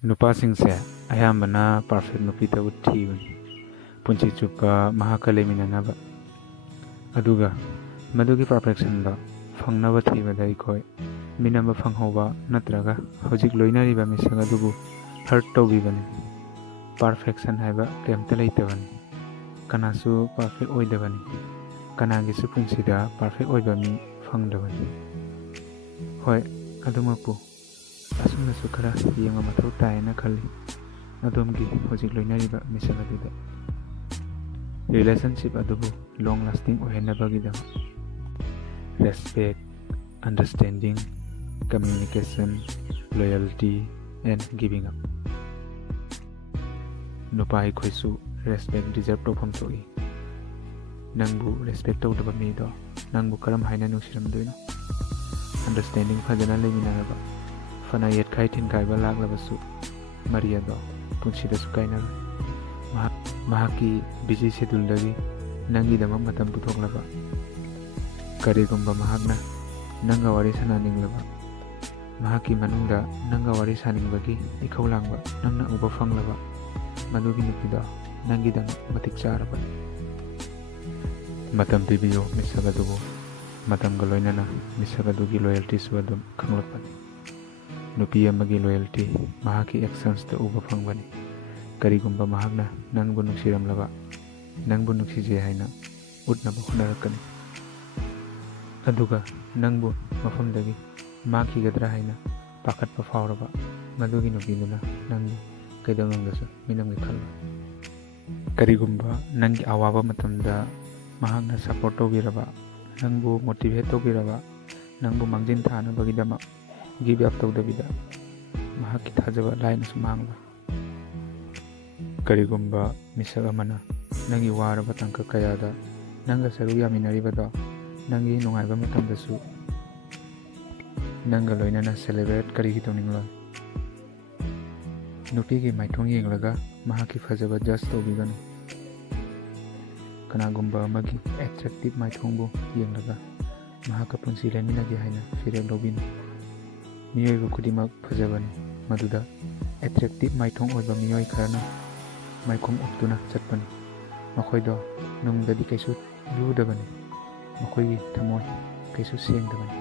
ꯅꯨꯄꯥꯁꯤꯡꯁꯦ ꯑꯌꯥꯝꯕꯅ ꯄꯔꯐꯦꯛ ꯅꯨꯄꯤꯇꯕꯨ ꯊꯤꯕꯅꯤ, ꯄꯨꯟꯁꯤ ꯆꯨꯞꯄ ꯃꯍꯥꯛꯀ ꯂꯩꯃꯤꯟꯅꯅꯕ꯫ ꯑꯗꯨꯒ ꯃꯗꯨꯒꯤ ꯄꯔꯐꯦꯛꯁꯟꯗꯣ ꯐꯪꯅꯕ ꯊꯤꯕꯗ ꯑꯩꯈꯣꯏ ꯃꯤꯅꯝꯕ ꯐꯪꯍꯧꯕ ꯅꯠꯇ꯭ꯔꯒ ꯍꯧꯖꯤꯛ ꯂꯣꯏꯅꯔꯤꯕ ꯃꯤꯁꯛ ꯑꯗꯨꯕꯨ ꯍꯔꯠ ꯇꯧꯕꯤꯕꯅꯤ꯫ ꯄꯔꯐꯦꯛꯁꯟ ꯍꯥꯏꯕ ꯀꯩꯝꯇ ꯂꯩꯇꯕꯅꯤ, ꯀꯅꯥꯁꯨ ꯄꯔꯐꯦꯛ ꯑꯣꯏꯗꯕꯅꯤ, ꯀꯅꯥꯒꯤꯁꯨ ꯄꯨꯟꯁꯤꯗ ꯄꯔꯐꯦꯛ ꯑꯣꯏꯕ ꯃꯤ ꯐꯪꯗꯕꯅꯤ꯫ ꯍꯣꯏ, ꯑꯗꯨꯃꯛꯄꯨ ꯑꯁꯨꯝꯅꯁꯨ ꯈꯔ ꯌꯦꯡꯕ ꯃꯊꯧ ꯇꯥꯏꯌꯦꯅ ꯈꯜꯂꯤ ꯑꯗꯣꯝꯒꯤ ꯍꯧꯖꯤꯛ ꯂꯣꯏꯅꯔꯤꯕ ꯃꯤꯁꯛ ꯑꯗꯨꯗ꯫ ꯔꯤꯂꯦꯁꯟꯁꯤꯞ ꯑꯗꯨꯕꯨ ꯂꯣꯡ ꯂꯥꯁꯇꯤꯡ ꯑꯣꯏꯍꯟꯅꯕꯒꯤꯗꯃꯛ respect, understanding, communication, loyalty and giving up. ꯅꯨꯄꯥ ꯑꯩꯈꯣꯏꯁꯨ ꯔꯦꯁꯄꯦꯛ ꯗꯤꯖꯔꯞ ꯇꯧꯐꯝ ꯊꯣꯛꯏ꯫ ꯅꯪꯕꯨ ꯔꯦꯁꯄꯦꯛ ꯇꯧꯗꯕ ꯃꯤꯗꯣ ꯅꯪꯕꯨ ꯀꯔꯝ ꯍꯥꯏꯅ ꯅꯨꯡꯁꯤꯔꯝꯗꯣꯏꯅꯣ? ꯑꯟꯗꯔꯁꯇꯦꯟꯗꯤꯡ ꯐꯖꯅ ꯂꯩꯃꯤꯟꯅꯔꯕ, ꯐꯅ ꯌꯦꯠꯈꯥꯏ ꯊꯤꯟꯈꯥꯏꯕ ꯂꯥꯛꯂꯕꯁꯨ ꯃꯔꯤ ꯑꯗꯣ ꯄꯨꯟꯁꯤꯗꯁꯨ ꯀꯥꯏꯅꯔꯣꯏ꯫ ꯃꯍꯥꯛꯀꯤ ꯕꯤꯖꯤ ꯁꯦꯗꯨꯜꯗꯒꯤ ꯅꯪꯒꯤꯗꯃꯛ ꯃꯇꯝ ꯄꯨꯊꯣꯛꯂꯕ, ꯀꯔꯤꯒꯨꯝꯕ ꯃꯍꯥꯛꯅ ꯅꯪꯒ ꯋꯥꯔꯤ ꯁꯥꯅꯅꯤꯡꯂꯕ, ꯃꯍꯥꯛꯀꯤ ꯃꯅꯨꯡꯗ ꯅꯪꯒ ꯋꯥꯔꯤ ꯁꯥꯅꯤꯡꯕꯒꯤ ꯏꯈꯧ ꯂꯥꯡꯕ ꯅꯪꯅ ꯎꯕ ꯐꯪꯂꯕ, ꯃꯗꯨꯒꯤ ꯅꯨꯄꯤꯗꯣ ꯅꯪꯒꯤꯗꯃꯛ ꯃꯇꯤꯛ ꯆꯥꯔꯕꯅꯤ꯫ ꯃꯇꯝ ꯄꯤꯕꯤꯌꯨ ꯃꯤꯁꯛ ꯑꯗꯨꯕꯨ, ꯃꯇꯝꯒ ꯂꯣꯏꯅꯅ ꯃꯤꯁꯛ ꯑꯗꯨꯒꯤ ꯂꯣꯌꯦꯜꯇꯤꯁꯨ ꯑꯗꯨꯝ ꯈꯪꯂꯛꯄꯅꯤ꯫ ꯅꯨꯄꯤ ꯑꯃꯒꯤ ꯂꯣꯌꯦꯜꯇꯤ ꯃꯍꯥꯛꯀꯤ ꯑꯦꯛꯁꯟꯁꯇ ꯎꯕ ꯐꯪꯕꯅꯤ꯫ ꯀꯔꯤꯒꯨꯝꯕ ꯃꯍꯥꯛꯅ ꯅꯪꯕꯨ ꯅꯨꯡꯁꯤꯔꯝꯂꯕ, ꯅꯪꯕꯨ ꯅꯨꯡꯁꯤꯖꯩ ꯍꯥꯏꯅ ꯎꯠꯅꯕ ꯍꯣꯠꯅꯔꯛꯀꯅꯤ꯫ ꯑꯗꯨꯒ ꯅꯪꯕꯨ ꯃꯐꯝꯗꯒꯤ ꯃꯥꯡꯈꯤꯒꯗ꯭ꯔꯥ ꯍꯥꯏꯅ ꯄꯥꯈꯠꯄ ꯐꯥꯎꯔꯕ, ꯃꯗꯨꯒꯤ ꯅꯨꯄꯤꯗꯨꯅ ꯅꯪꯕꯨ ꯀꯩꯗꯧꯅꯨꯡꯗꯁꯨ ꯃꯤꯅꯝꯒꯦ ꯈꯜꯂꯣꯏ꯫ ꯀꯔꯤꯒꯨꯝꯕ ꯅꯪꯒꯤ ꯑꯋꯥꯕ ꯃꯇꯝꯗ ꯃꯍꯥꯛꯅ ꯁꯄꯣꯔꯠ ꯇꯧꯕꯤꯔꯕ, ꯅꯪꯕꯨ ꯃꯣꯇꯤꯚꯦꯠ ꯇꯧꯕꯤꯔꯕ, ꯅꯪꯕꯨ ꯃꯥꯡꯖꯤꯟ ꯊꯥꯅꯕꯒꯤꯗꯃꯛ ꯒꯤꯞ ꯑꯞ ꯇꯧꯗꯕꯤꯗ, ꯃꯍꯥꯛꯀꯤ ꯊꯥꯖꯕ ꯂꯥꯏꯅꯁꯨ ꯃꯥꯡꯂꯣꯏ꯫ ꯀꯔꯤꯒꯨꯝꯕ ꯃꯤꯁꯛ ꯑꯃꯅ ꯅꯪꯒꯤ ꯋꯥꯔꯕ ꯇꯥꯡꯀꯛ ꯀꯌꯥꯗ ꯅꯪꯒ ꯁꯔꯨꯛ ꯌꯥꯃꯤꯟꯅꯔꯤꯕꯗꯣ, ꯅꯪꯒꯤ ꯅꯨꯡꯉꯥꯏꯕ ꯃꯇꯝꯗꯁꯨ ꯅꯪꯒ ꯂꯣꯏꯅꯅ ꯁꯦꯂꯦꯕ꯭ꯔꯦꯠ ꯀꯔꯤꯒꯤ ꯇꯧꯅꯤꯡꯂꯣꯏ? ꯅꯨꯄꯤꯒꯤ ꯃꯥꯏꯊꯣꯡ ꯌꯦꯡꯂꯒ ꯃꯍꯥꯛꯀꯤ ꯐꯖꯕ ꯖꯁ ꯇꯧꯕꯤꯒꯅꯨ꯫ ꯀꯅꯥꯒꯨꯝꯕ ꯑꯃꯒꯤ ꯑꯦꯇ꯭ꯔꯦꯛꯇꯤꯞ ꯃꯥꯏꯊꯣꯡꯕꯨ ꯌꯦꯡꯂꯒ ꯃꯍꯥꯛꯀ ꯄꯨꯟꯁꯤ ꯂꯦꯟꯃꯤꯟꯅꯒꯦ ꯍꯥꯏꯅ ꯐꯤꯔꯦꯞ ꯂꯧꯕꯤꯅꯨ꯫ ꯃꯤꯑꯣꯏꯕ ꯈꯨꯗꯤꯡꯃꯛ ꯐꯖꯕꯅꯤ, ꯃꯗꯨꯗ ꯑꯦꯇ꯭ꯔꯦꯛꯇꯤꯞ ꯃꯥꯏꯊꯣꯡ ꯑꯣꯏꯕ ꯃꯤꯑꯣꯏ ꯈꯔꯅ ꯃꯥꯏꯈꯣꯡ ꯎꯞꯇꯨꯅ ꯆꯠꯄꯅꯤ꯫ ꯃꯈꯣꯏꯗꯣ ꯅꯨꯡꯗꯗꯤ ꯀꯩꯁꯨ ꯂꯨꯗꯕꯅꯤ, ꯃꯈꯣꯏꯒꯤ ꯊꯃꯣꯏ ꯀꯩꯁꯨ ꯁꯦꯡꯗꯕꯅꯤ꯫